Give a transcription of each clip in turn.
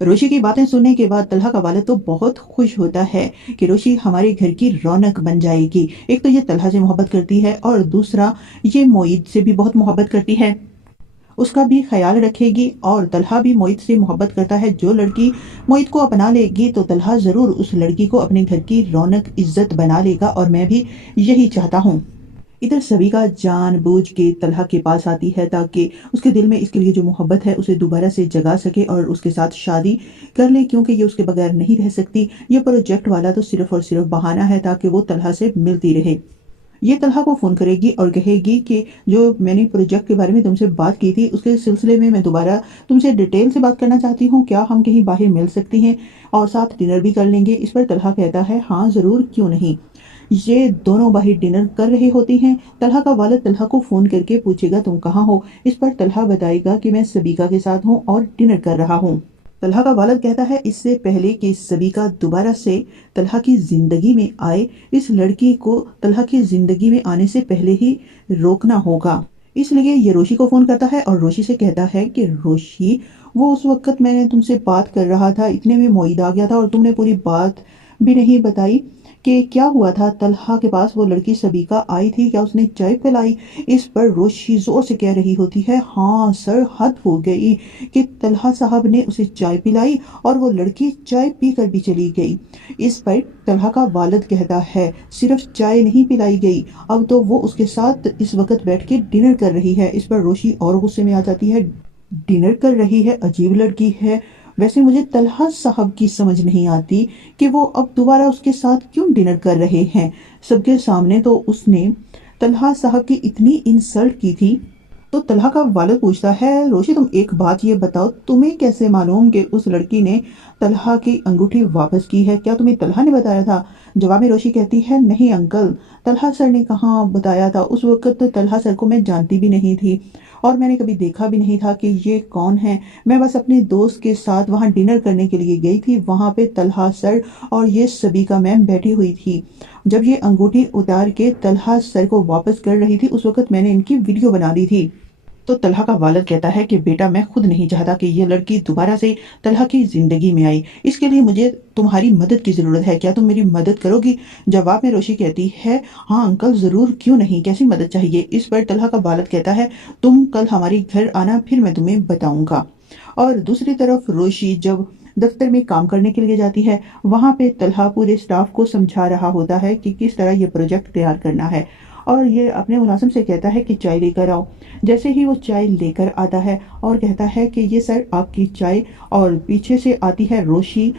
रोशी की बातें सुनने के बाद तलहा का वालिद तो बहुत खुश होता है कि रोशी हमारे घर की रौनक बन जाएगी। एक तो ये तलहा से मोहब्बत करती है और दूसरा ये मोईद से भी बहुत मोहब्बत करती है, उसका भी ख्याल रखेगी। और तलहा भी मोईद से मोहब्बत करता है। जो लड़की मोईद को अपना लेगी तो तलहा ज़रूर उस लड़की को अपने घर की रौनक इज्जत बना लेगा, और मैं भी यही चाहता हूँ। इधर सबिका जानबूझ के तलहा के पास आती है ताकि उसके दिल में इसके लिए जो मोहब्बत है उसे दोबारा से जगा सके और उसके साथ शादी कर ले, क्योंकि ये उसके बगैर नहीं रह सकती। ये प्रोजेक्ट वाला तो सिर्फ और सिर्फ बहाना है ताकि वो तलहा से मिलती रहे। ये तलहा को फ़ोन करेगी और कहेगी कि जो मैंने प्रोजेक्ट के बारे में तुमसे बात की थी उसके सिलसिले में मैं दोबारा तुमसे डिटेल से बात करना चाहती हूँ, क्या हम कहीं बाहर मिल सकती हैं और साथ डिनर भी कर लेंगे। इस पर तलहा कहता है हाँ ज़रूर, क्यों नहीं। ये दोनों बाहर डिनर कर रहे होती हैं। तलहा का वालिद तलहा को फ़ोन करके पूछेगा तुम कहाँ हो। इस पर तलहा बताएगा कि मैं सबिका के साथ हूँ और डिनर कर रहा हूँ। तलहा का वालिद कहता है इससे पहले कि सबिका दोबारा से तलहा की ज़िंदगी में आए, इस लड़की को तलहा की ज़िंदगी में आने से पहले ही रोकना होगा। इसलिए ये रोशी को फ़ोन करता है और रोशी से कहता है कि रोशी, वो उस वक़्त मैंने तुमसे बात कर रहा था, इतने में मोईद आ गया था और तुमने पूरी बात भी नहीं बताई कि क्या हुआ था। तलहा के पास वो लड़की सबिका आई थी, क्या उसने चाय पिलाई। इस पर रोशी ज़ोर से कह रही होती है हाँ सर, हद हो गई कि तलहा साहब ने उसे चाय पिलाई और वो लड़की चाय पी कर भी चली गई। इस पर तलहा का वालिद कहता है सिर्फ चाय नहीं पिलाई गई, अब तो वो उसके साथ इस वक्त बैठ के डिनर कर रही है। इस पर रोशी और गुस्से में आ जाती है, डिनर कर रही है, अजीब लड़की है। वैसे मुझे तलहा साहब की समझ नहीं आती कि वो अब दोबारा उसके साथ क्यों डिनर कर रहे हैं। सबके सामने तो उसने तलहा साहब की इतनी इंसल्ट की थी। तो तलहा का वालिद पूछता है रोशी, तुम एक बात ये बताओ, तुम्हें कैसे मालूम कि उस लड़की ने तलहा की अंगूठी वापस की है, क्या तुम्हें तलहा ने बताया था। जवाब में रोशी कहती है नहीं अंकल, तलहा सर ने कहाँ बताया था, उस वक्त तो तलहा सर को मैं जानती भी नहीं थी और मैंने कभी देखा भी नहीं था कि ये कौन है। मैं बस अपने दोस्त के साथ वहाँ डिनर करने के लिए गई थी, वहाँ पे तलहा सर और ये सबिका मैम बैठी हुई थी। जब ये अंगूठी उतार के तलहा सर को वापस कर रही थी उस वक्त मैंने इनकी वीडियो बना दी थी। तो तलहा का वालिद कहता है कि बेटा, मैं खुद नहीं चाहता कि ये लड़की दोबारा से तलहा की ज़िंदगी में आई, इसके लिए मुझे तुम्हारी मदद की ज़रूरत है, क्या तुम मेरी मदद करोगी। जवाब में रोशी कहती है हाँ अंकल ज़रूर, क्यों नहीं, कैसी मदद चाहिए। इस पर तलहा का वालिद कहता है तुम कल हमारे घर आना, फिर मैं तुम्हें बताऊंगा। और दूसरी तरफ रोशी जब दफ्तर में काम करने के लिए जाती है, वहाँ पे तलहा पूरे स्टाफ को समझा रहा होता है कि किस तरह ये प्रोजेक्ट तैयार करना है, और ये अपने मुलाजिम से कहता है कि चाय लेकर आओ। जैसे ही वो चाय लेकर आता है और कहता है कि ये सर आपकी चाय, और पीछे से आती है रोशी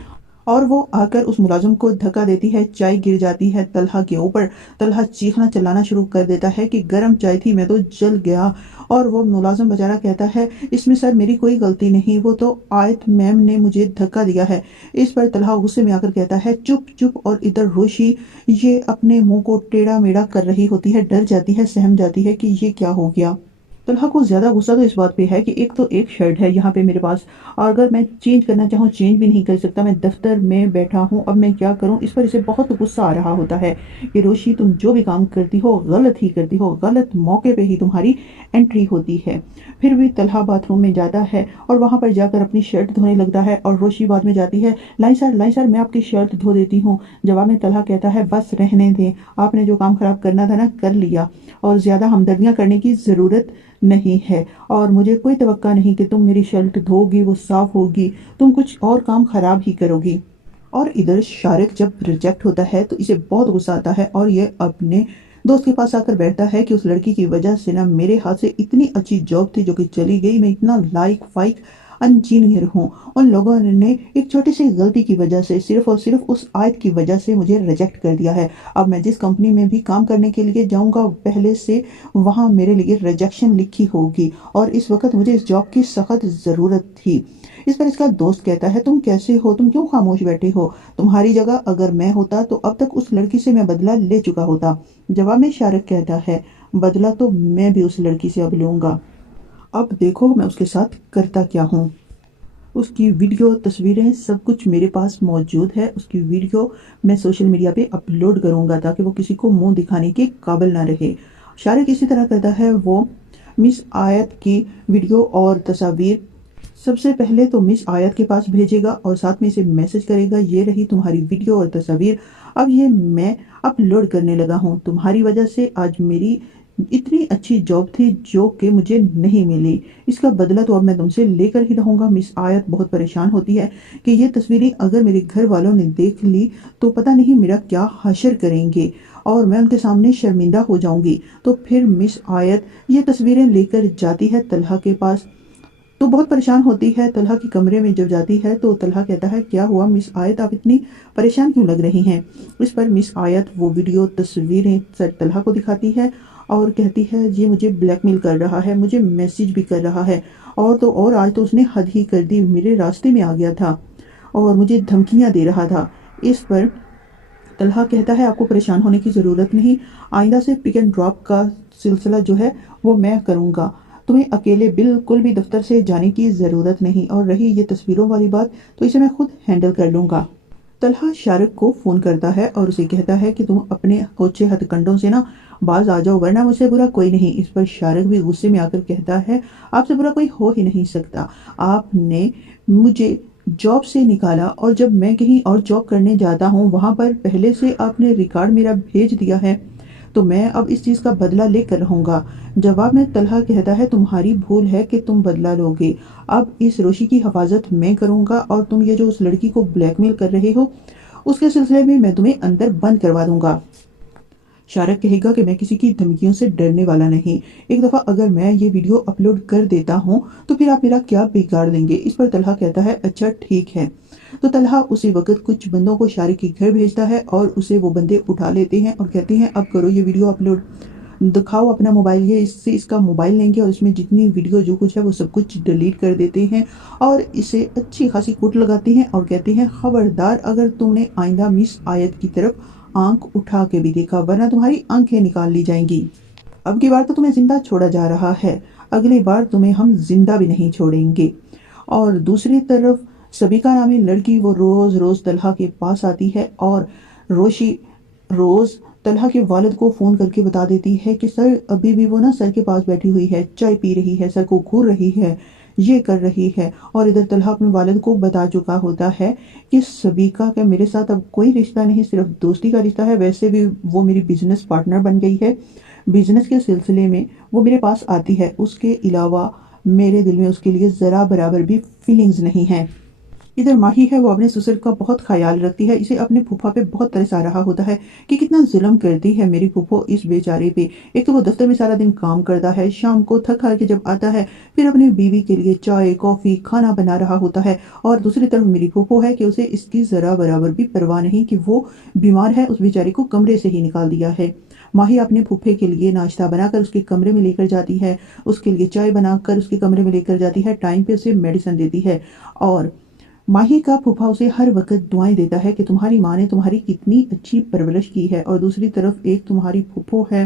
और वो आकर उस मुलाजिम को धक्का देती है, चाय गिर जाती है तलहा के ऊपर। तलहा चीखना चिल्लाना शुरू कर देता है कि गर्म चाय थी, मैं तो जल गया। और वो मुलाजिम बेचारा कहता है इसमें सर मेरी कोई गलती नहीं, वो तो आयत मैम ने मुझे धक्का दिया है। इस पर तलहा गुस्से में आकर कहता है चुप चुप, और इधर रोशी ये अपने मुंह को टेढ़ा मेढ़ा कर रही होती है, डर जाती है, सहम जाती है कि ये क्या हो गया। तलहा को ज़्यादा गुस्सा तो इस बात पे है कि एक तो एक शर्ट है यहाँ पे मेरे पास, और अगर मैं चेंज करना चाहूँ चेंज भी नहीं कर सकता, मैं दफ्तर में बैठा हूँ, अब मैं क्या करूँ। इस पर इसे बहुत गुस्सा आ रहा होता है कि रोशी तुम जो भी काम करती हो गलत ही करती हो, गलत मौके पे ही तुम्हारी एंट्री होती है। फिर भी तलहा बाथरूम में जाता है और वहाँ पर जाकर अपनी शर्ट धोने लगता है, और रोशी बाद में जाती है लाई सर मैं आपकी शर्ट धो देती हूँ। जवाब में तलहा कहता है बस रहने दें, आपने जो काम ख़राब करना था ना कर लिया, और ज़्यादा हमदर्दियाँ करने की ज़रूरत नहीं है, और मुझे कोई तवक्का नहीं कि तुम मेरी शर्ट धोगी वो साफ़ होगी, तुम कुछ और काम ख़राब ही करोगी। और इधर शारिक जब रिजेक्ट होता है तो इसे बहुत गुस्सा आता है और ये अपने दोस्त के पास आकर बैठता है कि उस लड़की की वजह से ना मेरे हाथ से इतनी अच्छी जॉब थी जो कि चली गई, मैं इतना लाइक फाइक इंजीनियर हूँ, उन लोगों ने एक छोटी सी गलती की वजह से सिर्फ और सिर्फ उस आयत की वजह से मुझे रिजेक्ट कर दिया है। अब मैं जिस कंपनी में भी काम करने के लिए जाऊँगा पहले से वहाँ मेरे लिए रिजेक्शन लिखी होगी, और इस वक्त मुझे इस जॉब की सख्त ज़रूरत थी। इस पर इसका दोस्त कहता है तुम कैसे हो, तुम क्यों खामोश बैठे हो, तुम्हारी जगह अगर मैं होता तो अब तक उस लड़की से मैं बदला ले चुका होता। जवाब में शारिक कहता है बदला तो मैं भी उस लड़की से अब लूँगा, अब देखो मैं उसके साथ करता क्या हूँ। उसकी वीडियो तस्वीरें सब कुछ मेरे पास मौजूद है, उसकी वीडियो मैं सोशल मीडिया पे अपलोड करूँगा ताकि वो किसी को मुंह दिखाने के काबिल ना रहे। शारिक इसी तरह करता है, वो मिस आयत की वीडियो और तस्वीर سب سے پہلے تو مس آیت کے پاس بھیجے گا اور ساتھ میں اسے میسج کرے گا، یہ رہی تمہاری ویڈیو اور تصاویر، اب یہ میں اپلوڈ کرنے لگا ہوں، تمہاری وجہ سے آج میری اتنی اچھی جاب تھی جو کہ مجھے نہیں ملی، اس کا بدلہ تو اب میں تم سے لے کر ہی رہوں گا۔ مس آیت بہت پریشان ہوتی ہے کہ یہ تصویریں اگر میرے گھر والوں نے دیکھ لی تو پتہ نہیں میرا کیا حشر کریں گے اور میں ان کے سامنے شرمندہ ہو جاؤں گی۔ تو پھر مس آیت یہ تصویریں لے کر جاتی ہے طلحہ کے پاس، تو بہت پریشان ہوتی ہے، طلحہ کے کمرے میں جب جاتی ہے تو طلحہ کہتا ہے کیا ہوا مس آیت، آپ اتنی پریشان کیوں لگ رہی ہیں؟ اس پر مس آیت وہ ویڈیو تصویریں سر طلحہ کو دکھاتی ہے اور کہتی ہے یہ مجھے بلیک میل کر رہا ہے، مجھے میسج بھی کر رہا ہے، اور تو اور آج تو اس نے حد ہی کر دی، میرے راستے میں آ گیا تھا اور مجھے دھمکیاں دے رہا تھا۔ اس پر طلحہ کہتا ہے آپ کو پریشان ہونے کی ضرورت نہیں، آئندہ سے پک اینڈ ڈراپ کا سلسلہ جو ہے وہ میں کروں گا، تمہیں اکیلے بالکل بھی دفتر سے جانے کی ضرورت نہیں، اور رہی یہ تصویروں والی بات تو اسے میں خود ہینڈل کر لوں گا۔ طلحہ شارق کو فون کرتا ہے اور اسے کہتا ہے کہ تم اپنے اوچھے ہتھ کنڈوں سے نا باز آ جاؤ ورنہ مجھ سے برا کوئی نہیں۔ اس پر شارق بھی غصے میں آ کر کہتا ہے آپ سے برا کوئی ہو ہی نہیں سکتا، آپ نے مجھے جاب سے نکالا اور جب میں کہیں اور جاب کرنے جاتا ہوں وہاں پر پہلے سے آپ نے ریکارڈ میرا بھیج دیا ہے، تو میں اب اس چیز کا بدلہ لے کر رہوں گا۔ جواب میں طلحہ کہتا ہے تمہاری بھول ہے کہ تم بدلہ لوگے، اب اس روشی کی حفاظت میں کروں گا اور تم یہ جو اس لڑکی کو بلیک میل کر رہے ہو اس کے سلسلے میں تمہیں اندر بند کروا دوں گا۔ شارق کہے گا کہ میں کسی کی دھمکیوں سے ڈرنے والا نہیں، ایک دفعہ اگر میں یہ ویڈیو اپلوڈ کر دیتا ہوں تو پھر آپ میرا کیا بگاڑ دیں گے؟ اس پر طلحہ کہتا ہے اچھا ٹھیک ہے۔ تو طلحہ اسی وقت کچھ بندوں کو شارق کے گھر بھیجتا ہے اور اسے وہ بندے اٹھا لیتے ہیں اور کہتے ہیں اب کرو یہ ویڈیو اپلوڈ، دکھاؤ اپنا موبائل، یہ اس سے اس کا موبائل لیں گے اور اس میں جتنی ویڈیو جو کچھ ہے وہ سب کچھ ڈیلیٹ کر دیتے ہیں اور اسے اچھی خاصی کوٹ لگاتی ہیں اور کہتے ہیں خبردار اگر تم نے آئندہ مس آیت کی طرف آنکھ اٹھا کے بھی دیکھا ورنہ تمہاری آنکھیں نکال لی جائیں گی، اب کی بار تو تمہیں زندہ چھوڑا جا رہا ہے، اگلی بار تمہیں ہم زندہ بھی نہیں چھوڑیں گے۔ اور دوسری طرف سبیکا نامی لڑکی وہ روز روز طلحہ کے پاس آتی ہے اور روشی روز طلحہ کے والد کو فون کر کے بتا دیتی ہے کہ سر ابھی بھی وہ نا سر کے پاس بیٹھی ہوئی ہے، چائے پی رہی ہے، سر کو گھور رہی ہے، یہ کر رہی ہے، اور ادھر طلحہ اپنے والد کو بتا چکا ہوتا ہے کہ سبیکا کا میرے ساتھ اب کوئی رشتہ نہیں، صرف دوستی کا رشتہ ہے، ویسے بھی وہ میری بزنس پارٹنر بن گئی ہے، بزنس کے سلسلے میں وہ میرے پاس آتی ہے، اس کے علاوہ میرے دل میں اس کے لیے ذرا برابر بھی فیلنگز نہیں ہیں۔ ادھر ماہی ہے وہ اپنے سسر کا بہت خیال رکھتی ہے، اسے اپنے پھوپھا پہ بہت ترس آ رہا ہوتا ہے کہ کتنا ظلم کرتی ہے میری پھوپھو اس بیچارے پہ، ایک تو وہ دفتر میں سارا دن کام کرتا ہے، شام کو تھک ہار کے جب آتا ہے پھر اپنی بیوی کے لیے چائے کافی کھانا بنا رہا ہوتا ہے، اور دوسری طرف میری پھوپھو ہے کہ اسے اس کی ذرا برابر بھی پرواہ نہیں کہ وہ بیمار ہے، اس بیچارے کو کمرے سے ہی نکال دیا ہے۔ ماہی اپنے پھوپھے کے لیے ناشتہ بنا کر اس کے کمرے میں لے کر جاتی ہے، اس کے لیے چائے بنا کر اس کے کمرے میں لے کر جاتی ہے، ٹائم پہ اسے میڈیسن دیتی ہے، اور ماہی کا پھوپھا اسے ہر وقت دعائیں دیتا ہے کہ تمہاری ماں نے تمہاری کتنی اچھی پرورش کی ہے، اور دوسری طرف ایک تمہاری پھوپھو ہے،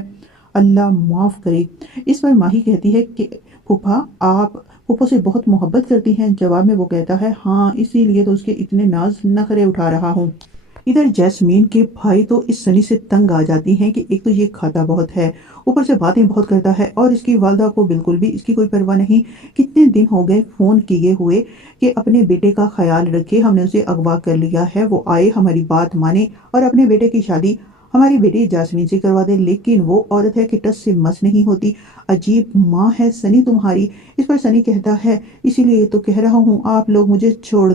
اللہ معاف کرے۔ اس پر ماہی کہتی ہے کہ پھوپھا آپ پھوپھو سے بہت محبت کرتی ہیں؟ جواب میں وہ کہتا ہے ہاں، اسی لیے تو اس کے اتنے ناز نخرے اٹھا رہا ہوں۔ ادھر جیسمین کے بھائی تو اس سنی سے تنگ آ جاتی ہیں کہ ایک تو یہ کھاتا بہت ہے، اوپر سے باتیں بہت کرتا ہے، اور اس کی والدہ کو بالکل بھی اس کی کوئی پرواہ نہیں، کتنے دن ہو گئے فون کیے ہوئے کہ اپنے بیٹے کا خیال رکھے، ہم نے اسے اغوا کر لیا ہے، وہ آئے ہماری بات مانے اور اپنے بیٹے کی شادی ہماری بیٹی جاسمین سے کروا دے، لیکن وہ عورت ہے کہ ٹس سے مس نہیں ہوتی، عجیب ماں ہے سنی تمہاری۔ اس پر سنی کہتا ہے اسی لیے تو کہہ رہا ہوں آپ لوگ مجھے چھوڑ